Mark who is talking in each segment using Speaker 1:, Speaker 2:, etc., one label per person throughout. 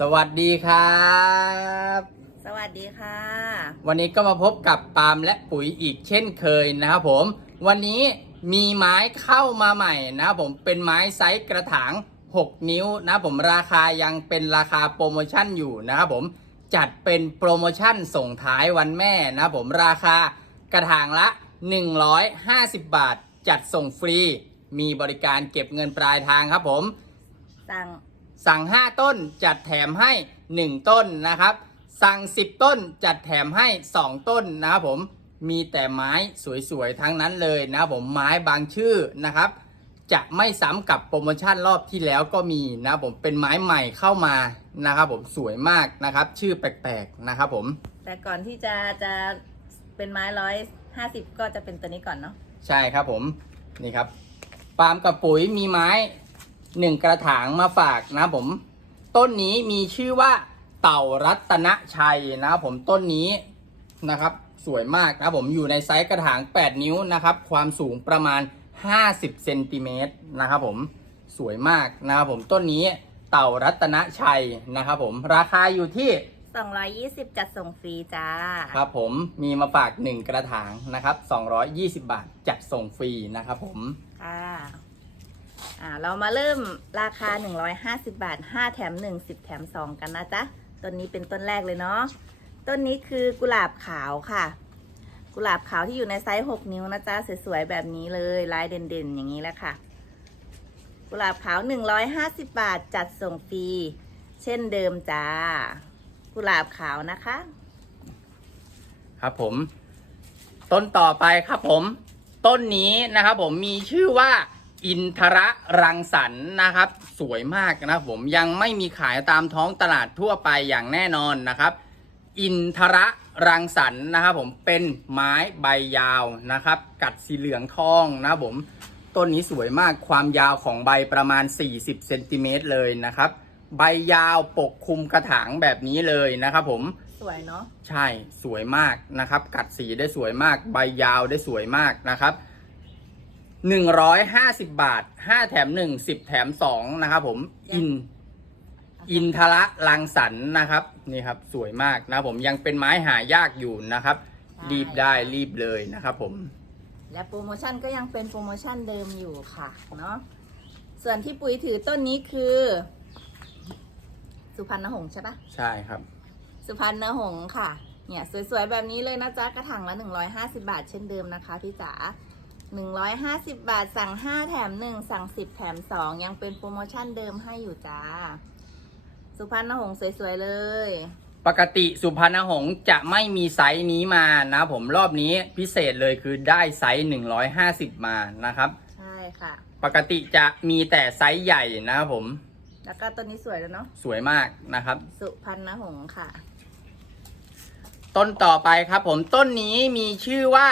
Speaker 1: สวัสดีครับ
Speaker 2: สวัสดีค่ะ
Speaker 1: วันนี้ก็มาพบกับปาล์มและปุ๋ยอีกเช่นเคยนะครับผม วันนี้มีไม้เข้ามาใหม่นะครับผมเป็นไม้ไซส์กระถาง 6 นิ้วนะครับผมราคายังเป็นราคาโปรโมชั่นอยู่นะครับผมจัดเป็นโปรโมชั่นส่งท้ายวันแม่นะครับผมราคากระถางละ 150 บาท จัดส่งฟรี มีบริการเก็บเงินปลายทางครับผม
Speaker 2: สั่ง
Speaker 1: สั่ง 5 ต้นจัดแถมให้ 1 ต้นนะครับ สั่ง 10 ต้นจัดแถมให้ 2 ต้นนะครับผมมีแต่ไม้สวยๆทั้งนั้นเลยนะครับผมไม้บางชื่อนะครับ จะไม่ซ้ำกับโปรโมชั่นรอบที่แล้วก็มีนะครับผมเป็นไม้ใหม่เข้ามานะครับผมสวยมากนะครับ ชื่อแปลกๆนะครับผม
Speaker 2: แต่ก่อนที่จะจะเป็นไม้ร้อยห้าสิบก็จะเป็นตัวนี้ก่อนเนาะ
Speaker 1: ใช่ครับผมนี่ครับปาล์มกับปุ๋ยมีไม้ หนึ่งกระถางมาฝากนะครับผม ต้นนี้มีชื่อว่าเต่ารัตนชัยนะครับผมต้นนี้นะครับ สวยมากนะครับผมอยู่ในไซส์กระถาง 8 นิ้วนะครับ ความสูงประมาณ 50เซนติเมตรนะครับผมสวยมากนะครับผมต้นนี้เต่ารัตนชัยนะครับผมราคาอยู่ที่
Speaker 2: สองร้อยยี่สิบจัดส่งฟรีจ้า
Speaker 1: ครับผมมีมาฝาก 1 กระถางนะครับ 220 บาทจัดส่งฟรีนะครับผม
Speaker 2: ค่ะ อ่าเรามาเริ่มราคา 150 บาท 5 แถม 1 10 แถม 2 กันนะจ๊ะต้นนี้เป็นต้นแรกเลยเนาะต้นนี้คือกุหลาบขาวค่ะ กุหลาบขาวที่อยู่ในไซส์ 6 นิ้วนะจ๊ะสวยๆแบบนี้เลยลายเด่นๆ อย่างนี้แหละค่ะ กุหลาบขาว 150 บาทจัดส่งฟรีเช่นเดิมจ้า กุหลาบขาวนะคะ
Speaker 1: ครับผม ต้นต่อไปครับผม ต้นนี้นะครับผมมีชื่อว่า อินทระรังสรรค์นะครับ สวยมากนะครับผมยังไม่มีขายตามท้องตลาดทั่วไปอย่างแน่นอนนะครับ อินทระรังสรรค์นะครับผมเป็นไม้ใบยาวนะครับ กัดสีเหลืองทองนะครับผมต้นนี้สวยมากความยาวของใบประมาณ 40เซนติเมตรเลยนะครับ ใบยาวปกคลุมกระถางแบบนี้เลยนะครับผม
Speaker 2: สวยเนาะ
Speaker 1: ใช่สวยมากนะครับ กัดสีได้สวยมาก ใบยาวได้สวยมากนะครับ 150 บาท 5 แถม 1 10 แถม 2 นะครับผม อิน อินทระลังสรรค์นะครับ นี่ครับ สวยมากนะครับผมยังเป็นไม้หายากอยู่นะครับ รีบได้รีบเลยนะครับผม
Speaker 2: และโปรโมชั่นก็ยังเป็นโปรโมชั่นเดิมอยู่ค่ะเนาะ ส่วนที่ปุ๋ยถือต้นนี้คือ สุพรรณหงส์ใช่ปะ
Speaker 1: ใช่ครับ
Speaker 2: สุพรรณหงส์ค่ะ เนี่ยสวยๆแบบนี้เลยนะจ๊ะกระถางละ150 บาทเช่นเดิมนะคะพี่จ๋า 150 บาทสั่ง 5 แถม 1 สั่ง 10 แถม 2 ยังเป็นโปรโมชั่นเดิมให้อยู่จ้า สุพรรณหงส์สวยๆเลย
Speaker 1: ปกติสุพรรณหงษ์จะไม่มีไซส์นี้มานะครับผมรอบนี้พิเศษเลยคือได้ไซส์ 150 มานะครับ
Speaker 2: ใช่ค่ะ
Speaker 1: ปกติจะมีแต่ไซส์ใหญ่นะครับผม
Speaker 2: แล้วก็ต้นนี้สวยแล้วเนาะ
Speaker 1: สวยมากนะครับ
Speaker 2: สุพรรณหงส์ค่ะ
Speaker 1: ต้นต่อไปครับผมต้นนี้มีชื่อว่า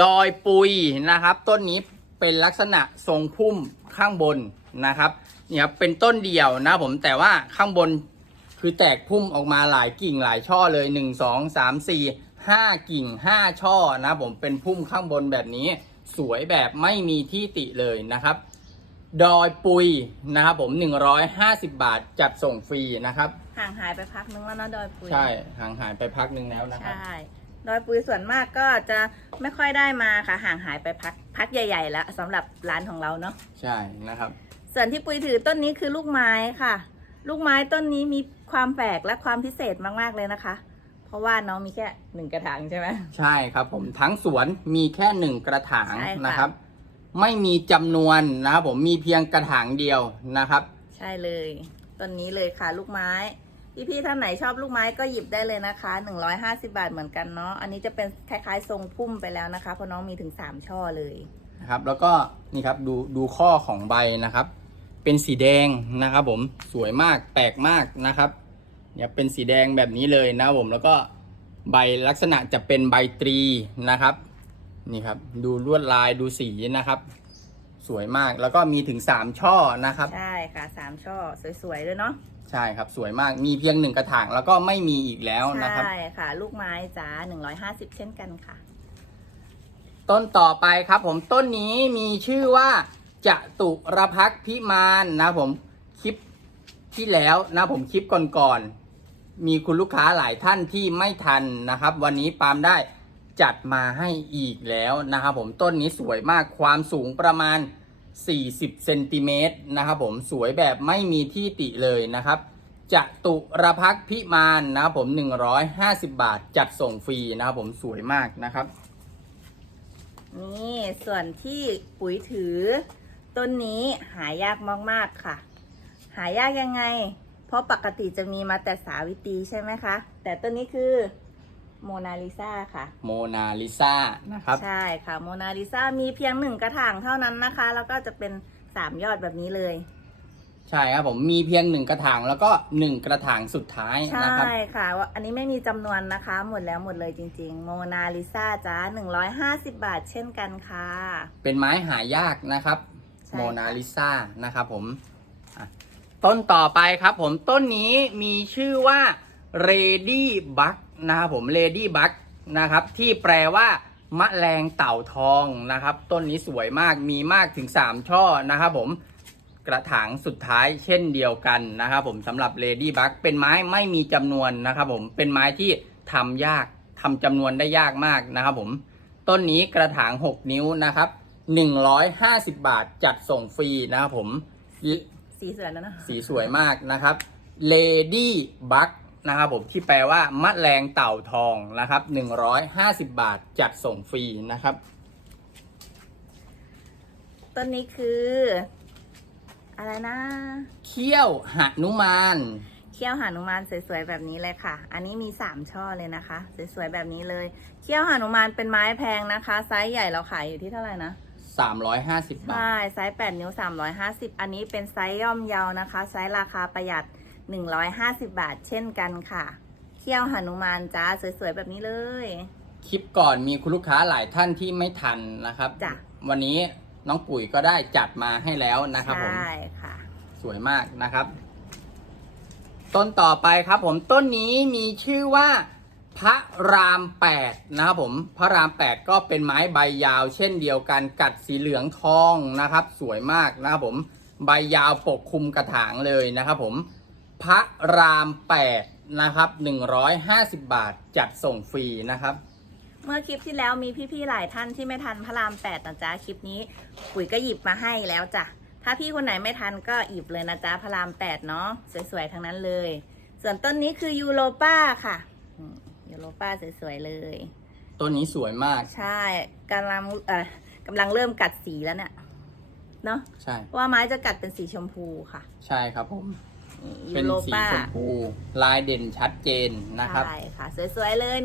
Speaker 1: ดอยปุยนะครับ ต้นนี้เป็นลักษณะทรงพุ่มข้างบนนะครับเนี่ยครับเป็นต้นเดี่ยวนะผมแต่ว่าข้างบนคือแตกพุ่มออกมาหลายกิ่งหลายช่อเลย 1 2 3 4 5 กิ่ง 5 ช่อนะผมเป็นพุ่มข้างบนแบบนี้ สวยแบบไม่มีที่ติเลยนะครับ ดอยปุยนะครับผม 150 บาทจัดส่งฟรีนะครับ
Speaker 2: ห่างหายไปพักนึงแล้วนะดอยปุย
Speaker 1: ใช่ห่างหายไปพักหนึ่งแล้วนะครับ
Speaker 2: ใช่ ดอยปุยส่วนมากก็จะไม่ค่อยได้มาค่ะห่างหายไปพักพักใหญ่ๆแล้วสำหรับร้านของเราเนาะ
Speaker 1: ใช่นะครับ
Speaker 2: ส่วนที่ปุยถือต้นนี้คือลูกไม้ค่ะ ลูกไม้ต้นนี้มีความแปลกและความพิเศษมากๆเลยนะคะ เพราะว่าน้องมีแค่หนึ่งกระถางใช่ไหม
Speaker 1: ใช่ครับผมทั้งสวนมีแค่หนึ่งกระถาง
Speaker 2: ใช่ค่ะ
Speaker 1: นะครับ ไม่มีจำนวนนะครับผมมีเพียงกระถางเดียวนะครับ
Speaker 2: ใช่เลยต้นนี้เลยค่ะลูกไม้ พี่ๆท่านไหนชอบลูกไม้ก็หยิบได้เลยนะคะ 150 บาทเหมือนกันเนาะอันนี้จะเป็นคล้ายๆ ทรงพุ่มไปแล้วนะคะ เพราะน้องมีถึง 3 ช่อเลย
Speaker 1: นะครับ แล้วก็นี่ครับดูดูข้อของใบนะครับ เป็นสีแดงนะครับ ผมสวยมากแปลกมากนะครับเนี่ยเป็นสีแดงแบบนี้เลยนะผมแล้วก็ใบลักษณะจะเป็นใบตรีนะครับนี่ครับ ดูลวดลายดูสีนะครับ สวยมากแล้วก็มีถึง 3 ช่อนะครับ
Speaker 2: ใช่ค่ะ3ช่อสวยๆเลยเนาะ
Speaker 1: ใช่ครับสวยมากมีเพียงหนึ่งกระถางแล้วก็ไม่มีอีกแล้วนะครับ
Speaker 2: ใช่ค่ะ ลูกไม้จ้า150 เช่นกันค่ะ
Speaker 1: ต้นต่อไปครับผมต้นนี้มีชื่อว่าจตุรพักษ์พิมานนะครับผมคลิปที่แล้วนะผมคลิปก่อนๆมีคุณลูกค้าหลายท่านที่ไม่ทันนะครับ วันนี้ปาล์มได้จัดมาให้อีกแล้วนะครับผมต้นนี้สวยมากความสูงประมาณ 40เซนติเมตรนะครับผมสวยแบบไม่มีที่ติเลยนะครับจะตุรพักพิมานนะครับผม 150 บาทจัดส่งฟรีนะครับผมสวยมากนะครับ
Speaker 2: นี่ส่วนที่ปุ๋ยถือ ต้นนี้หายากมากๆค่ะ หายากยังไง เพราะปกติจะมีมาแต่สาวิตรีใช่ไหมคะ แต่ต้นนี้คือ โมนาลิซาค่ะ
Speaker 1: โมนาลิซานะครับ
Speaker 2: ใช่ค่ะโมนาลิซามีเพียงหนึ่งกระถางเท่านั้นนะคะ แล้วก็จะเป็นสามยอดแบบนี้เลย
Speaker 1: ใช่ครับผมมีเพียงหนึ่งกระถางแล้วก็หนึ่งกระถางสุดท้าย
Speaker 2: ใช่
Speaker 1: นะครับ
Speaker 2: ค่ะว่าอันนี้ไม่มีจำนวนนะคะ หมดแล้วหมดเลยจริงๆ โมนาลิซาจ้า150บาทเช่นกันค่ะ
Speaker 1: เป็นไม้หายากนะครับ
Speaker 2: ใช่
Speaker 1: โมนาลิซานะครับผมอะต้นต่อไปครับผมต้นนี้มีชื่อว่า Lady Bug นะครับผม Lady Bug นะครับ ที่แปลว่ามะแรงเต่าทองนะครับ ต้นนี้สวยมากมีมากถึง 3 ช่อนะครับผมกระถางสุดท้ายเช่นเดียวกันนะครับผมสำหรับ Lady Bug เป็นไม้ไม่มีจำนวนนะครับผมเป็นไม้ที่ทำยากทำจำนวนได้ยากมากนะครับผมต้นนี้กระถาง 6 นิ้วนะครับ150 บาทจัดส่งฟรีนะครับผม
Speaker 2: สีสวยแล้วนะ
Speaker 1: สีสวยมากนะครับ Lady Bug นะครับผมที่แปลว่า มะแรงเต่าทองนะครับ 150 บาทจัดส่งฟรีนะครับ
Speaker 2: ต้นนี้คือ อะไรนะ
Speaker 1: เขี้ยวหนุมาน
Speaker 2: เขี้ยวหานุมานสวยๆแบบนี้เลยค่ะ อันนี้มีสามช่อเลยนะคะ สวยๆแบบนี้เลย เขี้ยวหานุมานเป็นไม้แพงนะคะ ไซส์ใหญ่เราขายอยู่ที่เท่าไหร่นะ
Speaker 1: 350 บาท
Speaker 2: ใช่ ไซส์8นิ้ว 350 อันนี้เป็นไซส์ย่อมเยาวนะคะ ไซส์ราคาประหยัด 150 บาทเช่นกันค่ะเขี้ยวหนุมานจ้าสวยๆ แบบนี้เลย
Speaker 1: คลิปก่อนมีคุณลูกค้าหลายท่านที่ไม่ทันนะครับ
Speaker 2: จ้ะ
Speaker 1: วันนี้น้องปุ๋ยก็ได้จัดมาให้แล้วนะครับผม
Speaker 2: ใช่ค่ะ
Speaker 1: สวยมากนะครับ ต้นต่อไปครับผมต้นนี้มีชื่อว่าพระรามแปดนะครับผมพระรามแปดก็เป็นไม้ใบยาว เช่นเดียวกันกัดสีเหลืองทองนะครับ สวยมากนะครับผม ใบยาวปกคลุมกระถางเลยนะครับผม พระรามแปดนะครับ150บาทจัดส่งฟรีนะครับ
Speaker 2: เมื่อคลิปที่แล้วมีพี่ๆหลายท่านที่ไม่ทันพระรามแปดนะจ๊ะคลิปนี้ปุ๋ยก็หยิบมาให้แล้วจ้ะถ้าพี่คนไหนไม่ทันก็หยิบเลยนะจ๊ะพระรามแปดเนาะสวยๆทั้งนั้นเลย ส่วนต้นนี้คือยูโรป้าค่ะอืมยูโรป้าสวยๆเลย
Speaker 1: ต้นนี้สวยมาก
Speaker 2: ใช่กำลังเอ่อกำลังเริ่มกัดสีแล้วเนี่ยเนาะ
Speaker 1: ใช่
Speaker 2: เพราะว่าไม้จะกัดเป็นสีชมพูค่ะ
Speaker 1: ใช่ครับผม
Speaker 2: นี่
Speaker 1: เป็
Speaker 2: ยู
Speaker 1: น
Speaker 2: โร
Speaker 1: สี
Speaker 2: ป้า
Speaker 1: ชมพู ลายเด่นชัดเจนนะครับ
Speaker 2: ใช่ค่ะ สวยๆเลย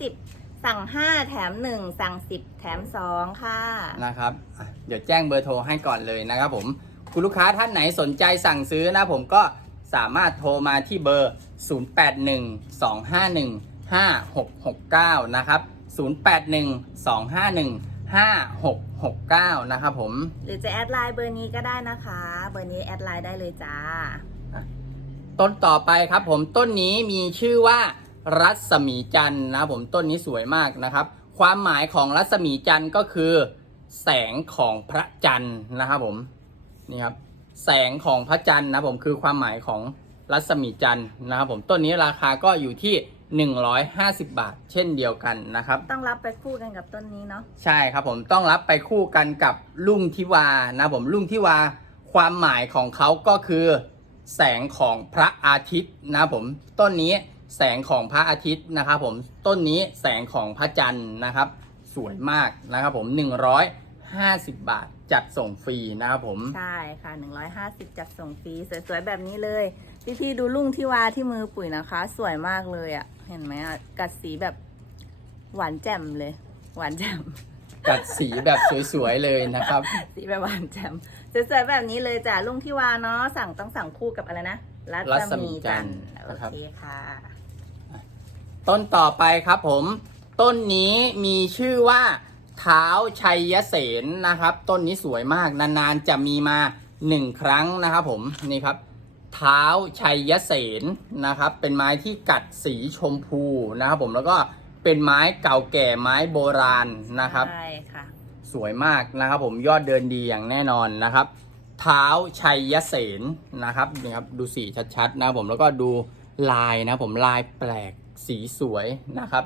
Speaker 2: 150 สั่ง 5 แถม 1 สั่ง 10 แถม 2 ค่ะ
Speaker 1: นะครับอะเดี๋ยวแจ้งเบอร์โทรให้ก่อนเลยนะครับผม คุณลูกค้าท่านไหนสนใจสั่งซื้อนะผมก็สามารถโทรมาที่เบอร์ 0812515669 นะครับ 0812515669 นะครับผม
Speaker 2: หรือจะแอดไลน์เบอร์นี้ก็ได้นะคะ เบอร์นี้แอดไลน์ได้เลยจ้า
Speaker 1: ต้นต่อไปครับ ผมต้นนี้มีชื่อว่ารัศมีจันทร์นะครับผมต้นนี้สวยมากนะครับ ความหมายของรัศมีจันทร์ก็คือ แสงของพระจันทร์นะครับผมนี่ครับแสงของพระจันทร์นะครับผมคือความหมายของรัศมีจันทร์นะครับผมต้นนี้ราคาก็อยู่ที่ 150 บาท เช่นเดียวกันนะครับ
Speaker 2: ต้องรับไปคู่กันกับต้นนี้เนาะ
Speaker 1: ใช่ครับผมต้องรับไปคู่กันกับลุงทิวานะผมลุงทิวา ความหมายของเขาก็คือ แสงของพระอาทิตย์นะครับผมต้นนี้แสงของพระอาทิตย์นะครับผมต้นนี้แสงของพระจันทร์นะครับ สวยมากนะครับผม 150 บาทจัดส่งฟรีนะครับผม
Speaker 2: ใช่ค่ะ 150 จัดส่งฟรีสวยๆแบบนี้เลย พี่ๆดูลุ่งที่วาที่มือปุ๋ยนะคะ สวยมากเลยอะ่ะ เห็นไหมอะ่ะกัดสีแบบหวานแจ่มเลย หวานแจ่ม
Speaker 1: จัดสีแบบสวยๆเลยนะครับ
Speaker 2: สีแบบหวานแจ่มสวยๆแบบนี้เลยจ้ะลุงที่วาเนาะสั่งต้องสั่งคู่กับอะไรนะ
Speaker 1: รัศมีจันทร์
Speaker 2: โอ
Speaker 1: นะครับ
Speaker 2: เคค่ะ
Speaker 1: ต้นต่อไปครับผม ต้นนี้มีชื่อว่าเท้าชัยเสนนะครับ ต้นนี้สวยมากนานๆจะมีมาหนึ่งครั้งนะครับผมนี่ครับเท้าชัยเสนนะครับ เป็นไม้ที่กัดสีชมพูนะครับผมแล้วก็ เป็นไม้เก่าแก่ไม้โบราณนะครับ
Speaker 2: ใช่ค่ะ
Speaker 1: สวยมากนะครับ ผมยอดเดินดีอย่างแน่นอนนะครับ เท้าชัยเสนนะครับนี่ครับดูสีชัดๆนะครับผมแล้วก็ดูลายนะผมลายแปลกสีสวยนะครับ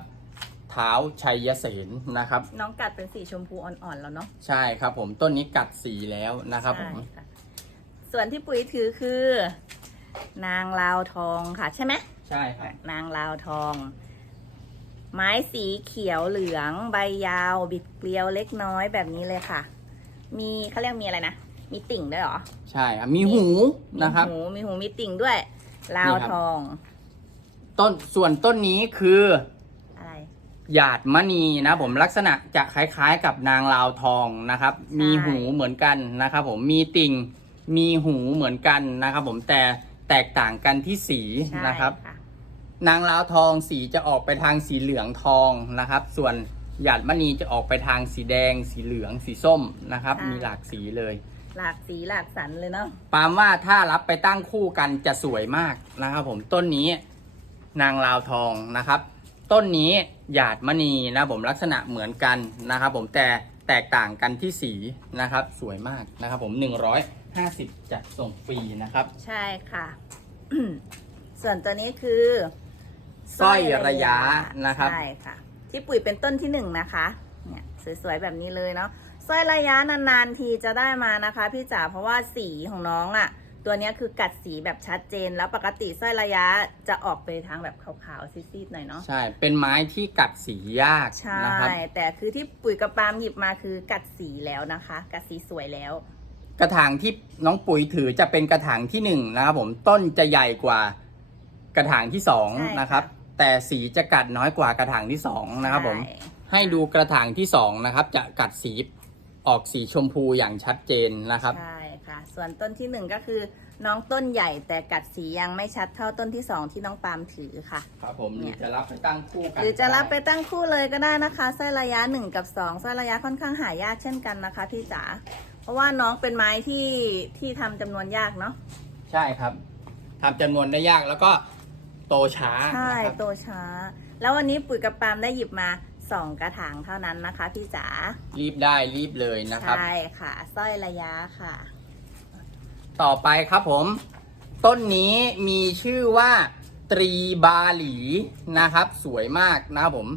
Speaker 1: เท้าชัยเสนนะครับ
Speaker 2: น้องกัดเป็นสีชมพูอ่อนๆแล้วเนาะ
Speaker 1: ใช่ครับ ผมต้นนี้กัดสีแล้วนะครับผม
Speaker 2: ใช่ค่ะส่วนที่ปุ๋ยถือคือ นางลาวทองค่ะใช่ไหม
Speaker 1: ใช่ครับ
Speaker 2: นางลาวทอง ไม้สีเขียวเหลือง ใบยาว บิดเกลียวเล็กน้อยแบบนี้เลยค่ะ มีเขาเรียกมีอะไรนะ มีติ่งด้วยเหรอ
Speaker 1: ใช่ครับมีหูนะครับ
Speaker 2: มีหูมีหูมีติ่งด้วย ลาว
Speaker 1: นี่ครับ
Speaker 2: ทอง
Speaker 1: ต้นส่วนต้นนี้คือ
Speaker 2: อะไร
Speaker 1: หยาดมณีนะผมลักษณะจะคล้ายๆกับนางลาวทองนะครับ มีหูเหมือนกันนะครับ ผมมีติ่งมีหูเหมือนกันนะครับ ผมแต่แตกต่างกันที่สี
Speaker 2: ใช่
Speaker 1: นะครับ
Speaker 2: ค่ะ
Speaker 1: นางลาวทองสีจะออกไปทางสีเหลืองทองนะครับ ส่วนหยาดมณีจะออกไปทางสีแดง สีเหลืองสีส้มนะครับ
Speaker 2: ใช่
Speaker 1: มีหลากสีเลย
Speaker 2: หลากสีหลากสันเลยเนาะ
Speaker 1: ปาล์มว่าถ้ารับไปตั้งคู่กันจะสวยมากนะครับ ผมต้นนี้นางลาวทองนะครับ ต้นนี้หยาดมณีนะผมลักษณะเหมือนกันนะครับ ผมแต่แตกต่างกันที่สีนะครับ สวยมากนะครับผม150จัดส่งฟรีนะครับ
Speaker 2: ใช่ค่ะ ส่วนตัวนี้คือ
Speaker 1: สร้อยระยะนะครับ
Speaker 2: ใช่ค่ะที่ปุ๋ยเป็นต้นที่หนึ่งนะคะเนี่ยสวยๆแบบนี้เลยเนาะสร้อยระยะนานๆทีจะได้มานะคะ พี่จ๋าเพราะว่าสีของน้องอะ่ะ ตัวเนี้ยคือกัดสีแบบชัดเจน แล้วปกติสร้อยระยะจะออกไปทางแบบขาวๆซีดๆหน่อยเนาะ
Speaker 1: ใช่ เป็นไม้ที่กัดสียาก
Speaker 2: ใช่
Speaker 1: นะครับ
Speaker 2: แต่คือที่ปุ๋ยกับปาล์มหยิบมาคือกัดสีแล้วนะคะ กัดสีสวยแล้ว
Speaker 1: กระถางที่น้องปุ๋ยถือจะเป็นกระถางที่หนึ่งนะครับผมต้นจะใหญ่กว่ากระถางที่สอง
Speaker 2: ใช่ค่ะ
Speaker 1: นะครับ แต่สีจะกัดน้อยกว่ากระถางที่สองนะครับผม
Speaker 2: ใช่
Speaker 1: ให้ดูกระถางที่สองนะครับ จะกัดสีออกสีชมพูอย่างชัดเจนนะครับ
Speaker 2: ใช่ค่ะ ส่วนต้นที่หนึ่งก็คือน้องต้นใหญ่แต่กัดสียังไม่ชัดเท่าต้นที่สองที่น้องปาล์มถือค่ะ
Speaker 1: ครับผม
Speaker 2: เนี่
Speaker 1: หรือยจะรับไปตั้งคู่กัน
Speaker 2: หรือจะรับไปตั้งคู่เลยก็ได้นะคะไส้ระยะหนึ่งกับสองไส้ระยะค่อนข้างหายากเช่นกันนะคะพี่จ๋าเพราะว่าน้องเป็นไม้ที่ที่ทำจำนวนยากเนาะ
Speaker 1: ใช่ครับทำจำนวนได้ยากแล้วก็ โตช้า
Speaker 2: ใช่
Speaker 1: นะครับ
Speaker 2: โตช้า แล้ววันนี้ปุ๋ยกับปาล์มได้หยิบมาสองกระถางเท่านั้นนะคะพี่จ๋า
Speaker 1: รีบได้รีบเลยนะครับ
Speaker 2: ใช่ค่ะสร้อยระยะค่ะ
Speaker 1: ต่อไปครับผม ต้นนี้มีชื่อว่าตรีบาหลีนะครับ สวยมากนะครับผม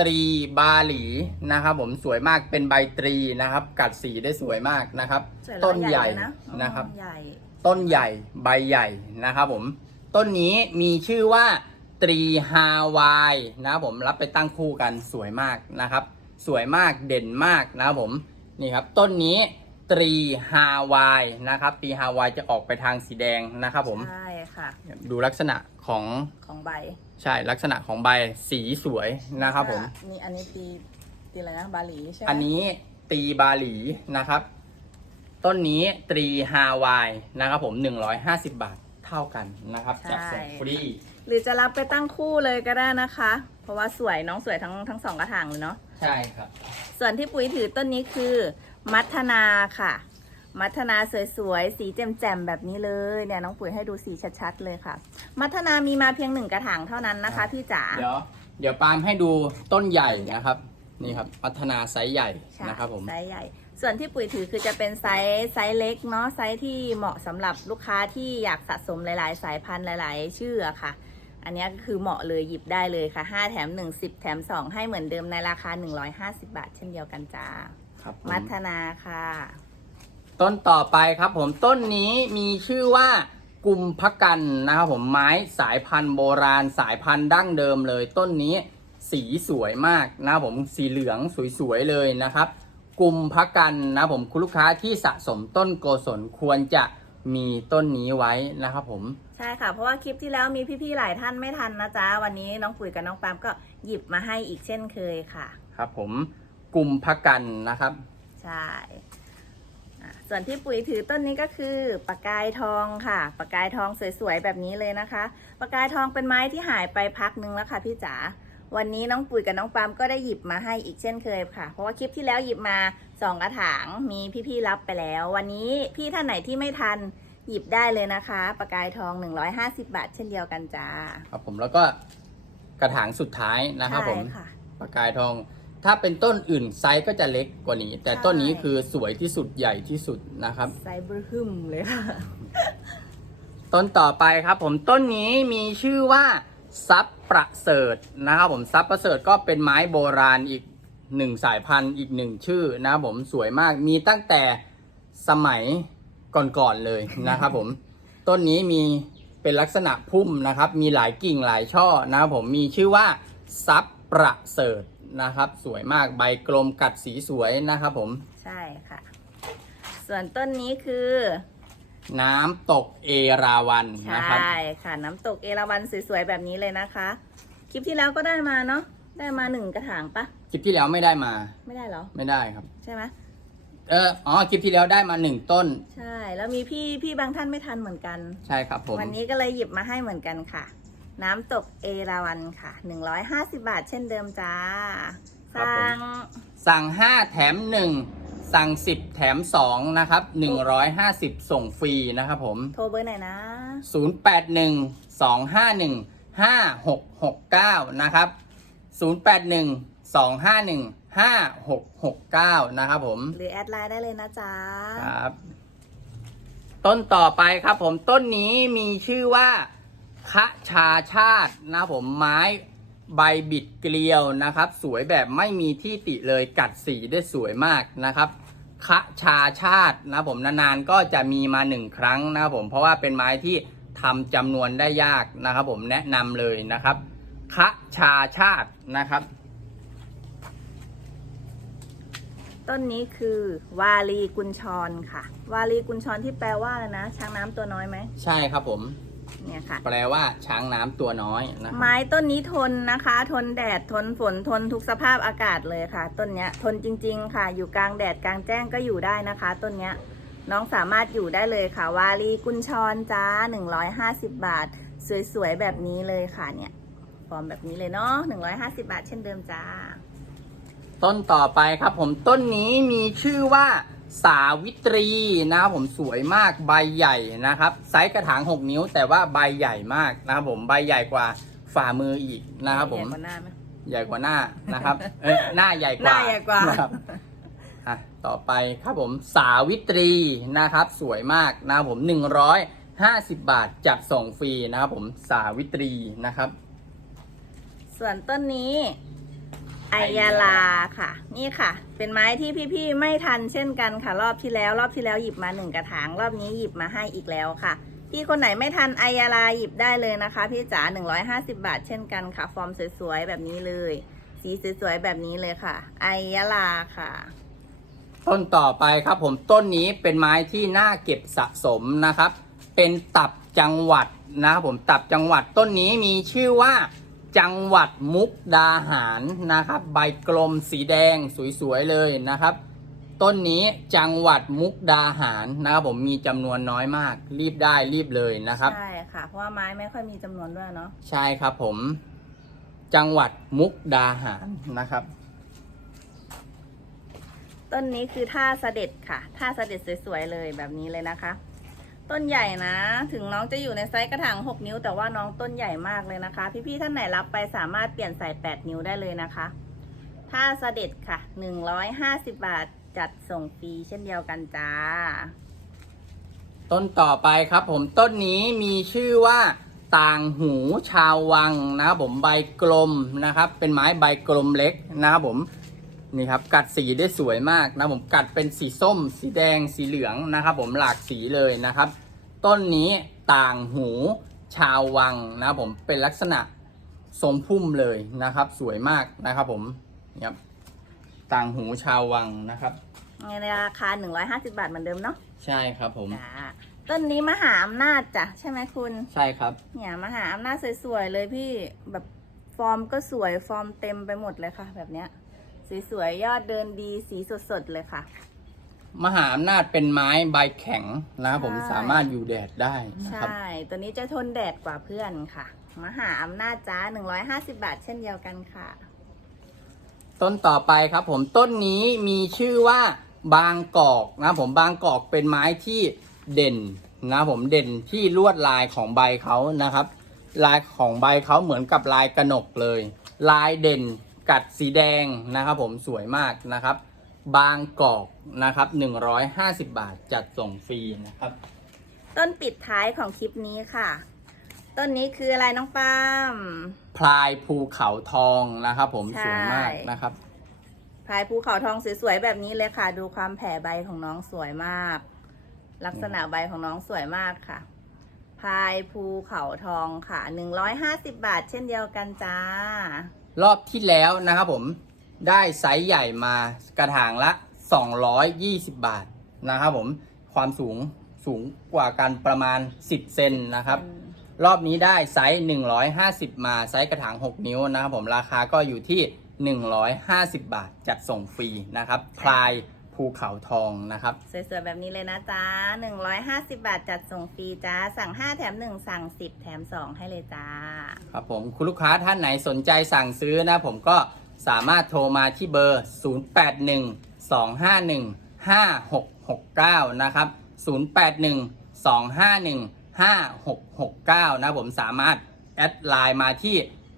Speaker 1: ตรีบาหลีนะครับผมสวยมากเป็นใบตรีนะครับ กัดสีได้สวยมากนะครับ
Speaker 2: สวย
Speaker 1: ต้นใหญ่
Speaker 2: เลยนะ
Speaker 1: นะครับ
Speaker 2: อ๋อใหญ่
Speaker 1: ต้นใหญ่ใบใหญ่นะครับผม ต้นนี้มีชื่อว่าตรีฮาวายนะครับผมรับไปตั้งคู่กันสวยมากนะครับ สวยมากเด่นมากนะครับผมนี่ครับต้นนี้ตรีฮาวายนะครับตรีฮาวายจะออกไปทางสีแดงนะครับผม
Speaker 2: ใช่ค่ะ
Speaker 1: ดูลักษณะของ
Speaker 2: ของใบ
Speaker 1: ใช่ลักษณะของใบสีสวยนะครับผม
Speaker 2: นี่อันนี้ตีตีอะไรนะบาหลีใช่ไหม
Speaker 1: อันนี้ตรีบาหลีนะครับ ต้นนี้ตรีฮาวายนะครับผม 150 บาทเท่ากันนะครับจัดส่งฟรี
Speaker 2: หรือจะรับไปตั้งคู่เลยก็ได้นะคะ เพราะว่าสวยน้องสวยทั้งทั้งสองกระถางเลยเนาะ
Speaker 1: ใช่ครับ
Speaker 2: ส่วนที่ปุ๋ยถือต้นนี้คือ มัทนาค่ะ มัทนาสวยๆ สีแจ่มๆแบบนี้เลยเนี่ยน้องปุ๋ยให้ดูสีชัดๆเลยค่ะ มัทนามีมาเพียงหนึ่งกระถางเท่านั้นนะคะพี่จ๋า
Speaker 1: เดี๋ยวเดี๋ยวปาล์มให้ดูต้นใหญ่นะครับนี่ครับพัฒนาไซส์ใหญ่
Speaker 2: ใช่
Speaker 1: นะครับผม
Speaker 2: ไซส์ใหญ่ส่วนที่ปุ๋ยถือคือจะเป็นไซส์ไซส์เล็กเนาะไซส์ที่เหมาะสำหรับลูกค้าที่อยากสะสมหลาย ๆ สายพันธุ์หลาย ๆ ชื่ออะค่ะ อันนี้ก็คือเหมาะเลยหยิบได้เลยค่ะ 5 แถม 1 10 แถม 2 ให้เหมือนเดิมในราคา 150 บาท เช่นเดียวกันจ้า
Speaker 1: ครับผม
Speaker 2: มัทนาค่ะ
Speaker 1: ต้นต่อไปครับผมต้นนี้มีชื่อว่ากุมพกันนะครับผมไม้สายพันธุ์โบราณสายพันธุ์ดั้งเดิมเลย ต้นนี้สีสวยมากนะครับผมสีเหลืองสวยๆเลยนะครับ กุมพกันนะครับผมคุณลูกค้าที่สะสมต้นโกศลควรจะมีต้นนี้ไว้นะครับผม
Speaker 2: ใช่ค่ะ เพราะว่าคลิปที่แล้วมีพี่ๆหลายท่านไม่ทันนะจ๊ะ วันนี้น้องปุ๋ยกับน้องปาล์มก็หยิบมาให้อีกเช่นเคยค่ะ
Speaker 1: ครับผมกุมพกันนะครับ
Speaker 2: ใช่อะส่วนที่ปุ๋ยถือต้นนี้ก็คือปากกายทองค่ะปากกายทองสวยๆแบบนี้เลยนะคะปากกายทองเป็นไม้ที่หายไปพักนึงแล้วค่ะพี่จ๋า วันนี้น้องปุ๋ยกับน้องปาล์มก็ได้หยิบมาให้อีกเช่นเคยค่ะ เพราะว่าคลิปที่แล้วหยิบมาสองกระถางมีพี่ๆรับไปแล้ว วันนี้พี่ท่านไหนที่ไม่ทันหยิบได้เลยนะคะปากกายทอง 150 บาท เช่นเดียวกันจ้า
Speaker 1: ครับผมแล้วก็กระถางสุดท้ายนะครับผม
Speaker 2: ใช่ค่ะ
Speaker 1: ประกายทอง ถ้าเป็นต้นอื่นไซส์ก็จะเล็กกว่านี้ แต่
Speaker 2: ใช่
Speaker 1: ต้นนี้คือสวยที่สุดใหญ่ที่สุดนะครับ
Speaker 2: ไซบร์ฮึมเลยค่ะ
Speaker 1: ต้นต่อไปครับผมต้นนี้มีชื่อว่า ซับประเสริฐนะครับผมซับประเสริฐก็เป็นไม้โบราณอีกหนึ่งสายพันธุ์อีกหนึ่งชื่อนะครับผมสวยมากมีตั้งแต่สมัยก่อนๆเลยนะครับผมต้นนี้มีเป็นลักษณะพุ่มนะครับ มีหลายกิ่งหลายช่อนะครับผมมีชื่อว่าซับประเสริฐนะครับ สวยมากใบกลมกัดสีสวยนะครับผม
Speaker 2: ใช่ค่ะ ส่วนต้นนี้คือ
Speaker 1: น้ำตกเอราวัน
Speaker 2: ใช
Speaker 1: นะครับ่
Speaker 2: ค่ะน้ำตกเอราวันสวยๆแบบนี้เลยนะคะ คลิปที่แล้วก็ได้มาเนาะได้มาหนึ่งกระถางปะ
Speaker 1: คลิปที่แล้วไม่ได้มา
Speaker 2: ไม่ได้เหรอ
Speaker 1: ไม่ได้ครับ
Speaker 2: ใช่ไหม
Speaker 1: เอออ๋อคลิปที่แล้วได้มาหนึ่งต้น
Speaker 2: ใช่ แล้วมีพี่พี่บางท่านไม่ทันเหมือนกัน
Speaker 1: ใช่ครับผม
Speaker 2: วันนี้ก็เลยหยิบมาให้เหมือนกันค่ะ น้ำตกเอราวันค่ะ150บาทเช่นเดิมจ้า สั่ง
Speaker 1: สั่ง5แถม1 สั่ง 10 แถม 2 นะครับ 150 ส่งฟรีนะครับผม
Speaker 2: โทรเบอร์ไหนนะ
Speaker 1: 081 251 5669 นะครับ 081 251 5669 นะครับผม
Speaker 2: หรือแอดไลน์ได้เลยนะจ๊ะ
Speaker 1: ครับ ต้นต่อไปครับผมต้นนี้มีชื่อว่าคะชาชาตินะครับผมไม้ใบบิดเกลียวนะครับ สวยแบบไม่มีที่ติเลยกัดสีได้สวยมากนะครับ คะชาชาตินะครับผมนานๆก็จะมีมาหนึ่งครั้งนะครับผมเพราะว่าเป็นไม้ที่ทำจำนวนได้ยากนะครับ ผมแนะนำเลยนะครับคะชาชาตินะครับ
Speaker 2: ต้นนี้คือวาลีกุญชรค่ะ วาลีกุญชรที่แปลว่าอะไรนะช้างน้ำตัวน้อยไหม
Speaker 1: ใช่ครับผม
Speaker 2: เนี่ยค่ะ
Speaker 1: แปลว่าช้างน้ำตัวน้อยนะครับ
Speaker 2: ไม้ต้นนี้ทนนะคะ ทนแดดทนฝนทนทุกสภาพอากาศเลยค่ะ ต้นเนี้ยทนจริง ๆ ค่ะ อยู่กลางแดดกลางแจ้งก็อยู่ได้นะคะ ต้นเนี้ยน้องสามารถอยู่ได้เลยค่ะ วาลีกุญชรจ้า150 บาท สวยๆ แบบนี้เลยค่ะเนี่ยฟอร์มแบบนี้เลยเนาะ150 บาทเช่นเดิมจ้า
Speaker 1: ต้นต่อไปครับผมต้นนี้มีชื่อว่า สาวิตรีนะครับผมสวยมากใบใหญ่นะครับ ไซส์กระถาง 6 นิ้ว แต่ว่าใบใหญ่มากนะครับผมใบใหญ่กว่าฝ่ามืออีกนะครับผม
Speaker 2: ใหญ่กว่าหน้าไหม
Speaker 1: ใหญ่กว่าหน้านะครับ เอ้ยหน้าใหญ่กว่า
Speaker 2: หน้าใหญ่กว่า
Speaker 1: นะครับอะต่อไปครับผมสาวิตรีนะครับ สวยมากนะครับผม 150 บาทจัดส่งฟรีนะครับผมสาวิตรีนะครับ
Speaker 2: ส่วนต้นนี้ ไอยาลาค่ะ นี่ค่ะ เป็นไม้ที่พี่ๆไม่ทันเช่นกันค่ะ รอบที่แล้ว รอบที่แล้วหยิบมาหนึ่งกระถาง รอบนี้หยิบมาให้อีกแล้วค่ะ พี่คนไหนไม่ทันไอยาลาหยิบได้เลยนะคะ พี่จ๋า150 บาท เช่นกันค่ะ ฟอร์มสวยๆแบบนี้เลย สีสวยๆแบบนี้เลยค่ะ ไอยาลาค่ะ
Speaker 1: ต้นต่อไปครับผมต้นนี้เป็นไม้ที่น่าเก็บสะสมนะครับ เป็นตับจังหวัดนะครับผมตับจังหวัดต้นนี้มีชื่อว่า จังหวัดมุกดาหารนะครับ ใบกลมสีแดงสวยๆเลยนะครับ ต้นนี้จังหวัดมุกดาหารนะครับผมมีจำนวนน้อยมาก รีบได้รีบเลยนะครับ
Speaker 2: ใช่ค่ะ เพราะว่าไม้ไม่ค่อยมีจำนวนด้วยเนาะ
Speaker 1: ใช่ครับผม จังหวัดมุกดาหารนะครับ
Speaker 2: ต้นนี้คือท่าเสด็จค่ะ ท่าเสด็จสวยๆเลยแบบนี้เลยนะคะ ต้นใหญ่นะ ถึงน้องจะอยู่ในไซส์กระถาง 6 นิ้ว แต่ว่าน้องต้นใหญ่มากเลยนะคะ พี่ๆท่านไหนรับไปสามารถเปลี่ยนใส่ 8 นิ้วได้เลยนะคะท่าเสด็จค่ะ 150 บาทจัดส่งฟรีเช่นเดียวกันจ้า
Speaker 1: ต้นต่อไปครับผมต้นนี้มีชื่อว่าต่างหูชาววังนะครับผมใบกลมนะครับ เป็นไม้ใบกลมเล็กนะครับผมนี่ครับกัดสีได้สวยมากนะผมกัดเป็นสีส้ม สีแดงสีเหลืองนะครับ ผมหลากสีเลยนะครับ ต้นนี้ต่างหูชาววังนะครับผมเป็นลักษณะทรงพุ่มเลยนะครับ สวยมากนะครับผมนี่ครับต่างหูชาววังนะครับ
Speaker 2: ในราคา 150 บาทเหมือนเดิมเนาะ
Speaker 1: ใช่ครับผม
Speaker 2: จ้าต้นนี้มหาอำนาจจ้ะใช่ไหมคุณ
Speaker 1: ใช่ครับ
Speaker 2: เนี่ยมหาอำนาจสวยๆเลยพี่แบบฟอร์มก็สวยฟอร์มเต็มไปหมดเลยค่ะ แบบเนี้ยสวยๆยอดเดินดีสีสดๆเลยค่ะ
Speaker 1: มหาอำนาจเป็นไม้ใบแข็งนะครับผม
Speaker 2: ใช่
Speaker 1: สามารถอยู่แดดได้นะครับ
Speaker 2: ใช่ ตัวนี้จะทนแดดกว่าเพื่อนค่ะ มหาอำนาจจ้า 150 บาทเช่นเดียวกันค่ะ
Speaker 1: ต้นต่อไปครับผมต้นนี้มีชื่อว่าบางกอกนะครับผมบางกอกเป็นไม้ที่เด่นนะครับผมเด่นที่ลวดลายของใบเขานะครับ ลายของใบเขาเหมือนกับลายกระหนกเลย ลายเด่นกัดสีแดงนะครับผมสวยมากนะครับ บางกอกนะครับ 150 บาทจัดส่งฟรีนะครับ
Speaker 2: ต้นปิดท้ายของคลิปนี้ค่ะ ต้นนี้คืออะไรน้องปาล์ม
Speaker 1: พลายภูเขาทองนะครับ ผม
Speaker 2: ใช่
Speaker 1: สวยมากนะครับ
Speaker 2: พายภูเขาทองสวยๆแบบนี้เลยค่ะ ดูความแผ่ใบของน้องสวยมาก ลักษณะใบของน้องสวยมากค่ะพายภูเขาทองค่ะ 150 บาท เช่นเดียวกันจ้า
Speaker 1: รอบที่แล้วนะครับผม ได้ไซส์ใหญ่มากระถางละ 220 บาทนะครับผมความสูงสูงกว่ากันประมาณ 10 เซนนะครับ รอบนี้ได้ไซส์ 150 มาไซส์กระถาง 6 นิ้วนะครับผมราคาก็อยู่ที่ 150 บาท จัดส่งฟรีนะครับพลายภูเขาทองนะครับ
Speaker 2: สวยๆ แบบนี้เลยนะจ๊ะ 150 บาทจัดส่งฟรีจ้า สั่ง 5 แถม 1 สั่ง 10 แถม 2 ให้เลยจ้า
Speaker 1: ครับผม คุณลูกค้าท่านไหนสนใจสั่งซื้อนะผมก็ สามารถโทรมาที่เบอร์ 0812515669 นะครับ 0812515669 นะผมสามารถแอดไลน์มาที่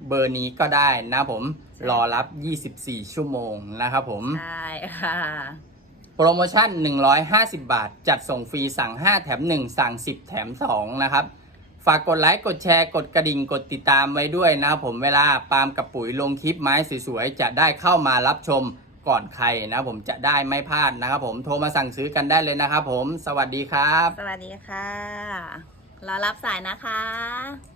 Speaker 1: เบอร์นี้ก็ได้นะผมรอรับ 24 ชั่วโมงนะครับผม
Speaker 2: ใช่ค่ะ
Speaker 1: โปรโมชั่น 150 บาท จัดส่งฟรีสั่ง 5 แถม 1 สั่ง 10 แถม 2 นะครับ ฝากกดไลค์ กดแชร์ กดกระดิ่ง กดติดตามไว้ด้วยนะครับผมเวลาปาล์มกับปุ๋ยลงคลิปไม้สวยๆ จะได้เข้ามารับชมก่อนใครนะผมจะได้ไม่พลาดนะครับผมโทรมาสั่งซื้อกันได้เลยนะครับผม สวัสดีครับ
Speaker 2: สวัสดีค่ะ รอรับสายนะคะ